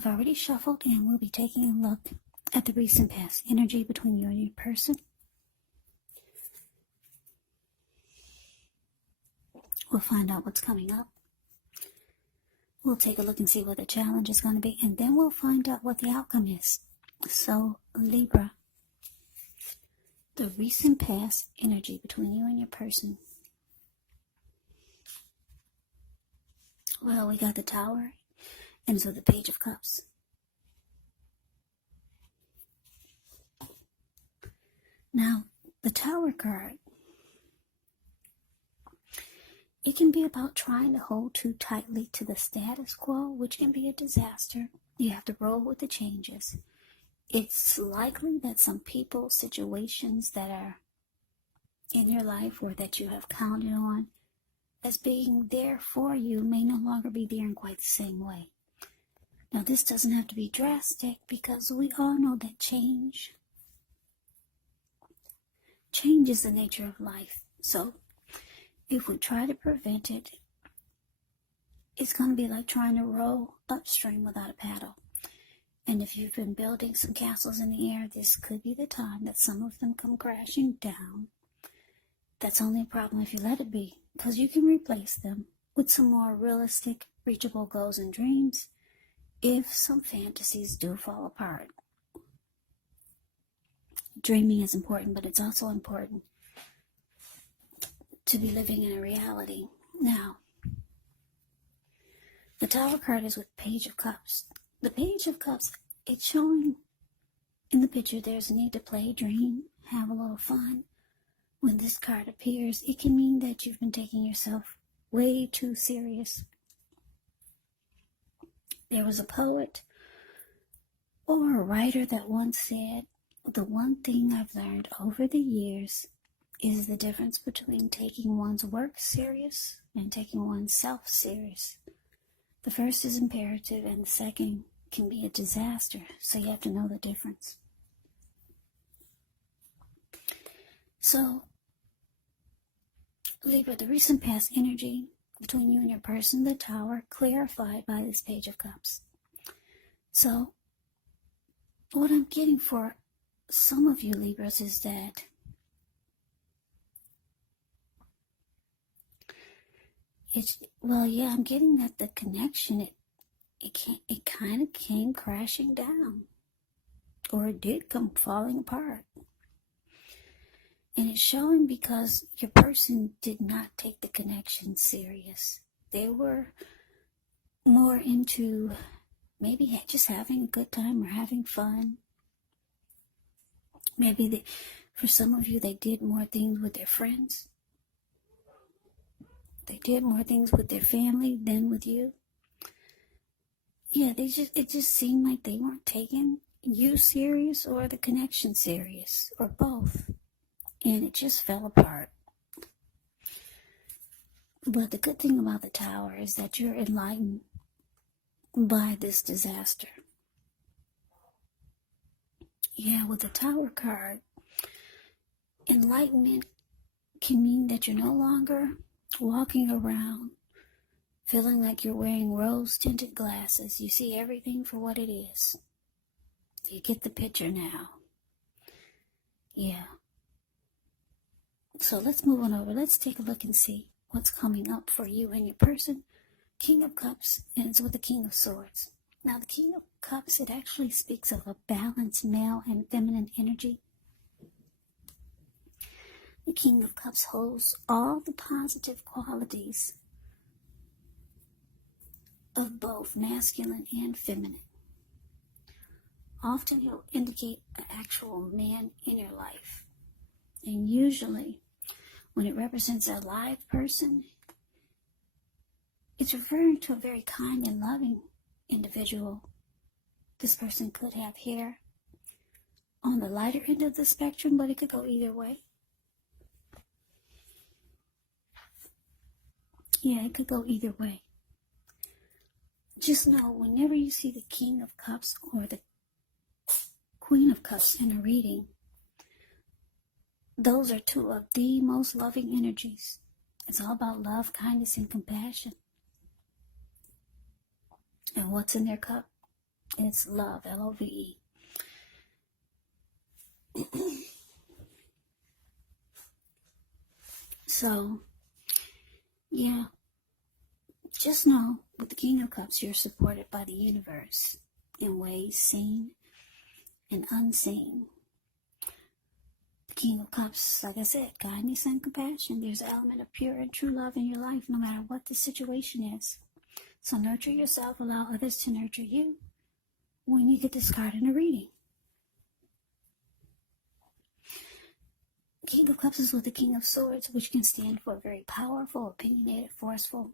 I've already shuffled and we'll be taking a look at the recent past energy between you and your person. We'll find out what's coming up. We'll take a look and see what the challenge is going to be, and then we'll find out what the outcome is. So, Libra, the recent past energy between you and your person. Well, we got the Tower, and so the Page of Cups. Now, the Tower card, it can be about trying to hold too tightly to the status quo, which can be a disaster. You have to roll with the changes. It's likely that some people, situations that are in your life or that you have counted on as being there for you may no longer be there in quite the same way. Now, this doesn't have to be drastic because we all know that change is the nature of life. So, if we try to prevent it, it's going to be like trying to row upstream without a paddle. And if you've been building some castles in the air, this could be the time that some of them come crashing down. That's only a problem if you let it be, because you can replace them with some more realistic, reachable goals and dreams if some fantasies do fall apart. Dreaming is important, but it's also important to be living in a reality. Now, the Tower card is with Page of Cups. The Page of Cups, it's showing in the picture there's a need to play, dream, have a little fun. When this card appears, it can mean that you've been taking yourself way too serious. There was a poet or a writer that once said, "The one thing I've learned over the years is the difference between taking one's work serious and taking oneself serious. The first is imperative and the second can be a disaster, so you have to know the difference." So, Libra, the recent past energy between you and your person, the Tower, clarified by this Page of Cups. So, what I'm getting for some of you Libras is that I'm getting that the connection, it kind of came crashing down, or it did come falling apart. And it's showing because your person did not take the connection serious. They were more into maybe just having a good time or having fun. Maybe for some of you, they did more things with their friends. They did more things with their family than with you. Yeah, it just seemed like they weren't taking you serious or the connection serious, or both. And it just fell apart. But the good thing about the Tower is that you're enlightened by this disaster. Yeah, with the Tower card, enlightenment can mean that you're no longer walking around feeling like you're wearing rose-tinted glasses. You see everything for what it is. You get the picture now. Yeah. So let's move on over. Let's take a look and see what's coming up for you and your person. King of Cups ends with the King of Swords. Now, the King of Cups, it actually speaks of a balanced male and feminine energy. The King of Cups holds all the positive qualities of both masculine and feminine. Often he'll indicate an actual man in your life. And usually, when it represents a live person, it's referring to a very kind and loving individual. This person could have hair on the lighter end of the spectrum, but it could go either way. Yeah, it could go either way. Just know, whenever you see the King of Cups or the Queen of Cups in a reading, those are two of the most loving energies. It's all about love, kindness, and compassion. And what's in their cup? It's love, Love. So, yeah, just know with the King of Cups, you're supported by the universe in ways seen and unseen. The King of Cups, like I said, kindness and compassion. There's an element of pure and true love in your life, no matter what the situation is. So nurture yourself, allow others to nurture you when you get this card in a reading. King of Cups is with the King of Swords, which can stand for a very powerful, opinionated, forceful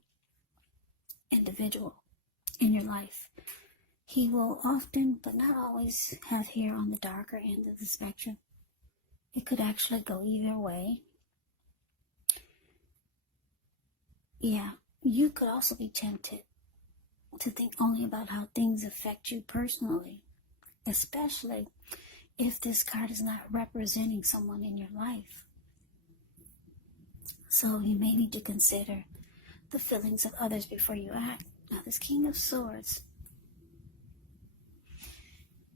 individual in your life. He will often, but not always, have hair on the darker end of the spectrum. It could actually go either way. Yeah, you could also be tempted to think only about how things affect you personally, especially if this card is not representing someone in your life. So you may need to consider the feelings of others before you act. Now, this King of Swords,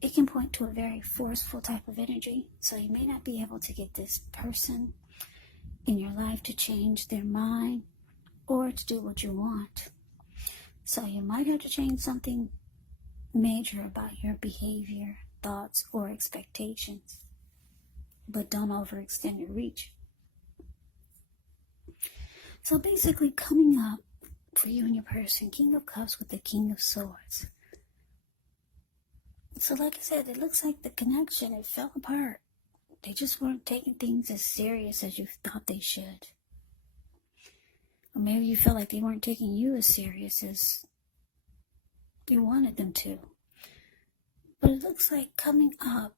it can point to a very forceful type of energy, so you may not be able to get this person in your life to change their mind or to do what you want. So you might have to change something major about your behavior, thoughts, or expectations, but don't overextend your reach. So basically, coming up for you and your person, King of Cups with the King of Swords. So like I said, it looks like the connection, it fell apart. They just weren't taking things as serious as you thought they should. Or maybe you felt like they weren't taking you as serious as you wanted them to. But it looks like coming up,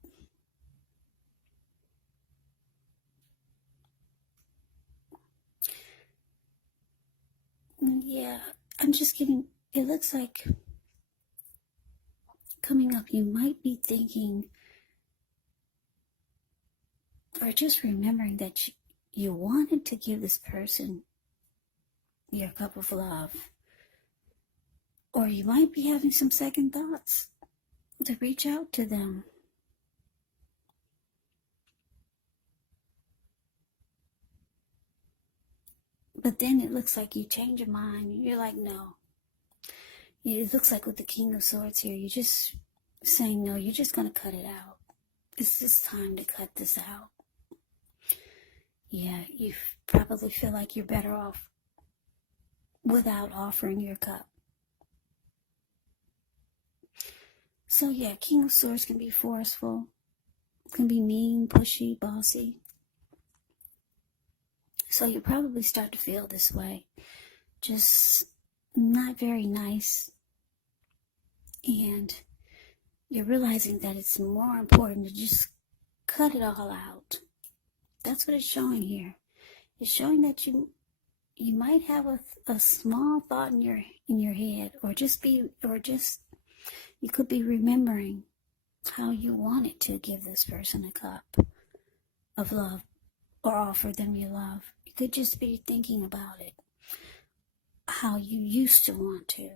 yeah, I'm just getting, it looks like coming up, you might be thinking, or just remembering that you wanted to give this person your cup of love. Or you might be having some second thoughts to reach out to them. But then it looks like you change your mind. You're like, no. It looks like with the King of Swords here, you're just saying, no, you're just going to cut it out. It's just time to cut this out. Yeah, you probably feel like you're better off without offering your cup. So yeah, King of Swords can be forceful, can be mean, pushy, bossy. So you probably start to feel this way. Just not very nice. And you're realizing that it's more important to just cut it all out. That's what it's showing here. It's showing that you might have a small thought in your head, or you could be remembering how you wanted to give this person a cup of love or offer them your love. You could just be thinking about it, how you used to want to.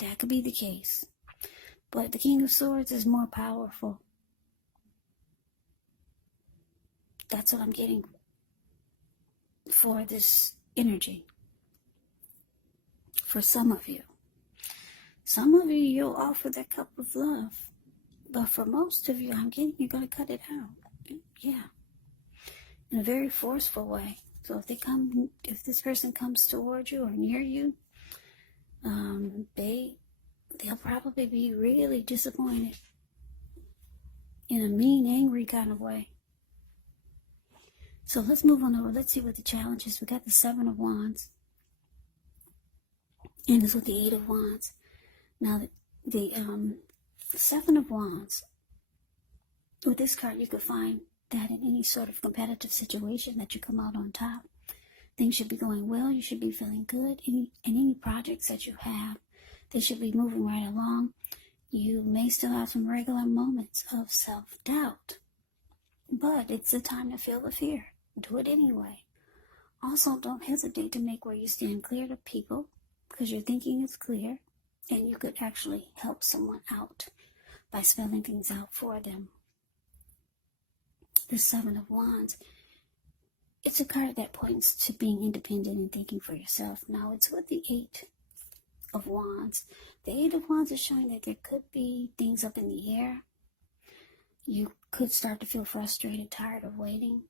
That could be the case. But the King of Swords is more powerful. That's what I'm getting for this energy. For some of you. Some of you, you'll offer that cup of love. But for most of you, I'm getting you're going to cut it out. Yeah. In a very forceful way. So if this person comes towards you or near you, they'll probably be really disappointed in a mean, angry kind of way. So let's move on over. Let's see what the challenge is. We got the Seven of Wands. And it's with the Eight of Wands. Now, the Seven of Wands, with this card, you could find that in any sort of competitive situation that you come out on top. Things should be going well. You should be feeling good. Any projects that you have, they should be moving right along. You may still have some regular moments of self-doubt. But it's the time to feel the fear. Do it anyway. Also, don't hesitate to make where you stand clear to people, because your thinking is clear. And you could actually help someone out by spelling things out for them. The Seven of Wands, it's a card that points to being independent and thinking for yourself. Now it's with the Eight of Wands. The Eight of Wands is showing that there could be things up in the air. You could start to feel frustrated, tired of waiting.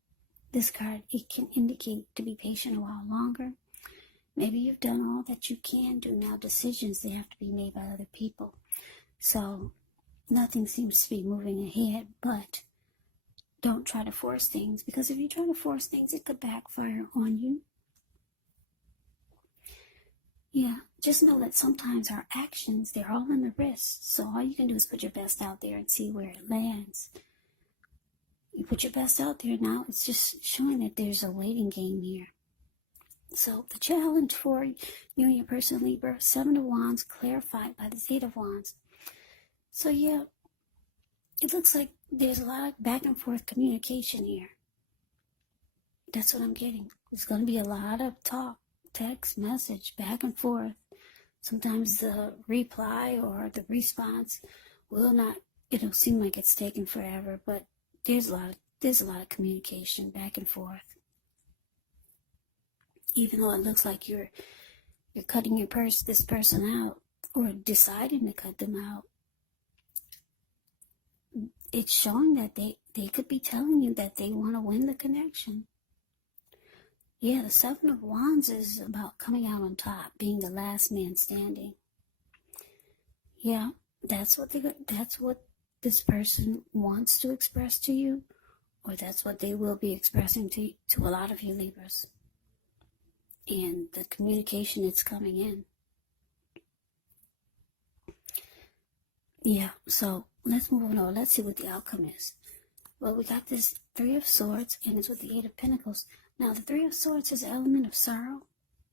This card, it can indicate to be patient a while longer. Maybe you've done all that you can do. Now decisions, they have to be made by other people. So nothing seems to be moving ahead, but don't try to force things, because if you try to force things, it could backfire on you. Yeah, just know that sometimes our actions, they're all in the wrist. So all you can do is put your best out there and see where it lands. You put your best out there now, it's just showing that there's a waiting game here. So the challenge for you and your person, Libra, Seven of Wands clarified by this Eight of Wands. So yeah, it looks like there's a lot of back and forth communication here. That's what I'm getting. There's going to be a lot of talk, text, message, back and forth. Sometimes the reply or the response it'll seem like it's taking forever, but there's a lot of communication back and forth. Even though it looks like you're cutting this person out, or deciding to cut them out, it's showing that they could be telling you that they want to win the connection. Yeah, the Seven of Wands is about coming out on top, being the last man standing. Yeah, that's what this person wants to express to you, or that's what they will be expressing to a lot of you Libras. And the communication, it's coming in. Yeah, so let's move on over. Let's see what the outcome is. Well, we got this Three of Swords, and it's with the Eight of Pentacles. Now, the Three of Swords is an element of sorrow.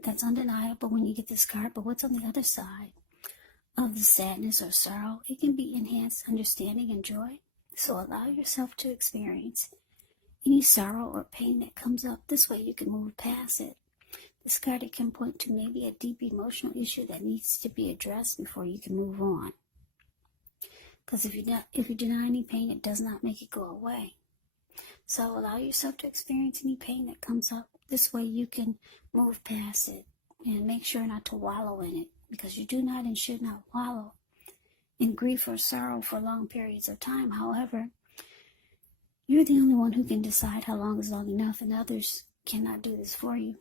That's undeniable when you get this card. But what's on the other side of the sadness or sorrow? It can be enhanced understanding and joy. So allow yourself to experience any sorrow or pain that comes up. This way you can move past it. This card, it can point to maybe a deep emotional issue that needs to be addressed before you can move on. Because if you deny any pain, it does not make it go away. So allow yourself to experience any pain that comes up. This way you can move past it, and make sure not to wallow in it, because you do not and should not wallow in grief or sorrow for long periods of time. However, you're the only one who can decide how long is long enough, and others cannot do this for you.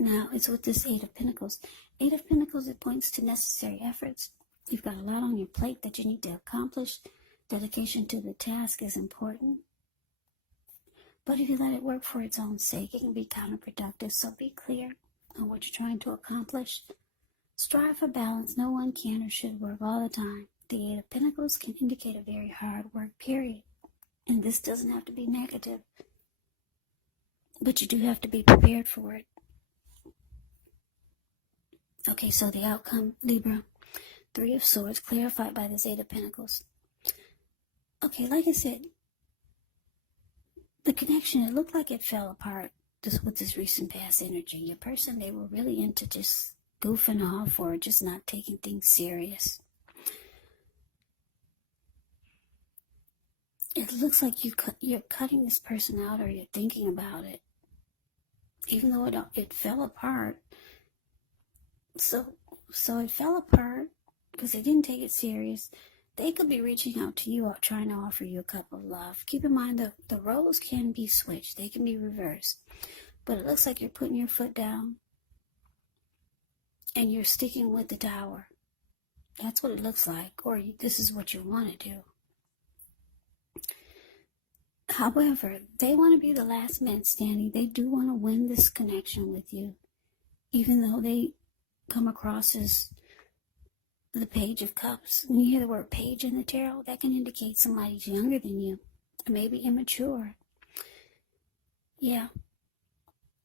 Now, it's with this Eight of Pentacles. Eight of Pentacles, it points to necessary efforts. You've got a lot on your plate that you need to accomplish. Dedication to the task is important. But if you let it work for its own sake, it can be counterproductive. So be clear on what you're trying to accomplish. Strive for balance. No one can or should work all the time. The Eight of Pentacles can indicate a very hard work period. And this doesn't have to be negative, but you do have to be prepared for it. Okay, so the outcome, Libra, Three of Swords, clarified by this Eight of Pentacles. Okay, like I said, the connection, it looked like it fell apart with this recent past energy. Your person, they were really into just goofing off or just not taking things serious. It looks like you're cutting this person out, or you're thinking about it. Even though it fell apart. So it fell apart because they didn't take it serious. They could be reaching out to you or trying to offer you a cup of love. Keep in mind the roles can be switched. They can be reversed. But it looks like you're putting your foot down and you're sticking with the Tower. That's what it looks like. Or this is what you want to do. However, they want to be the last man standing. They do want to win this connection with you. Even though they come across as the Page of Cups. When you hear the word page in the tarot, that can indicate somebody's younger than you, or maybe immature. Yeah,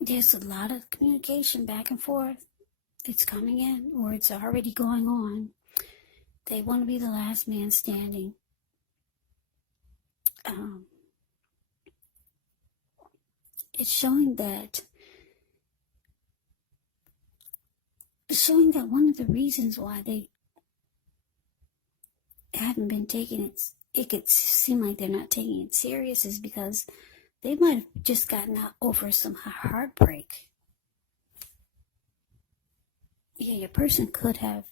there's a lot of communication back and forth. It's coming in, or it's already going on. They want to be the last man standing. It's showing that showing that one of the reasons why they haven't been taking it could seem like they're not taking it serious, is because they might have just gotten over some heartbreak. Yeah, your person could have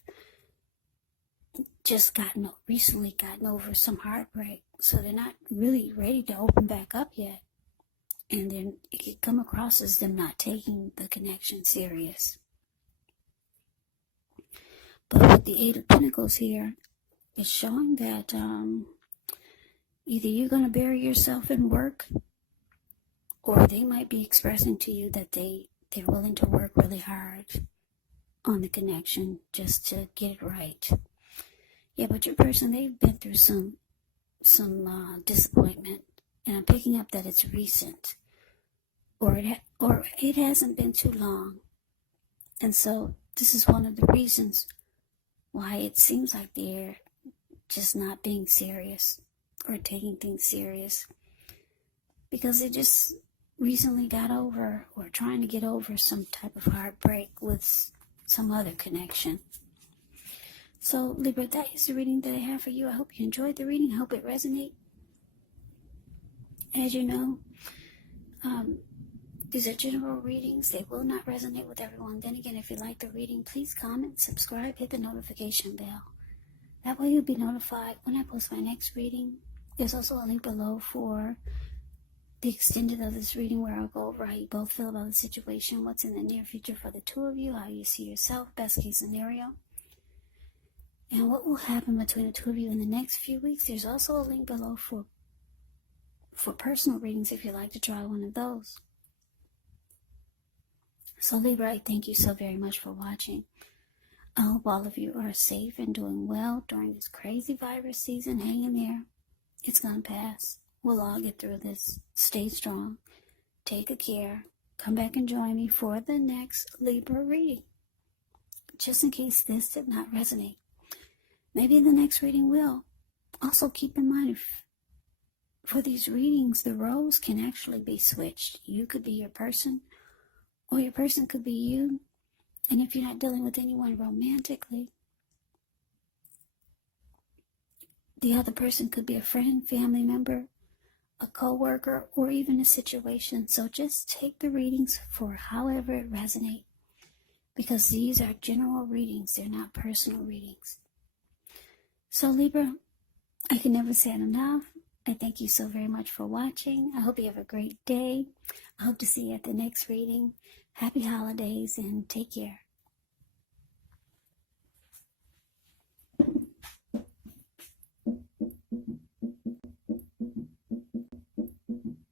just recently gotten over some heartbreak, so they're not really ready to open back up yet. And then it could come across as them not taking the connection serious. But with the Eight of Pentacles here, it's showing that either you're going to bury yourself in work, or they might be expressing to you that they're willing to work really hard on the connection just to get it right. Yeah, but your person, they've been through some disappointment, and I'm picking up that it's recent, or it hasn't been too long. And so this is one of the reasons why it seems like they're just not being serious or taking things serious, because they just recently got over or trying to get over some type of heartbreak with some other connection. So Libra, that is the reading that I have for you. I hope you enjoyed the reading. I hope it resonates. As you know, these are general readings. They will not resonate with everyone. Then again, if you like the reading, please comment, subscribe, hit the notification bell. That way you'll be notified when I post my next reading. There's also a link below for the extended of this reading, where I'll go over how you both feel about the situation, what's in the near future for the two of you, how you see yourself, best case scenario, and what will happen between the two of you in the next few weeks. There's also a link below for personal readings if you'd like to try one of those. So Libra, I thank you so very much for watching. I hope all of you are safe and doing well during this crazy virus season. Hang in there. It's going to pass. We'll all get through this. Stay strong. Take good care. Come back and join me for the next Libra reading. Just in case this did not resonate. Maybe the next reading will. Also keep in mind, for these readings, the roles can actually be switched. You could be your person, or your person could be you. And if you're not dealing with anyone romantically, the other person could be a friend, family member, a co-worker, or even a situation. So just take the readings for however it resonates, because these are general readings. They're not personal readings. So Libra, I can never say it enough. I thank you so very much for watching. I hope you have a great day. I hope to see you at the next reading. Happy holidays and take care.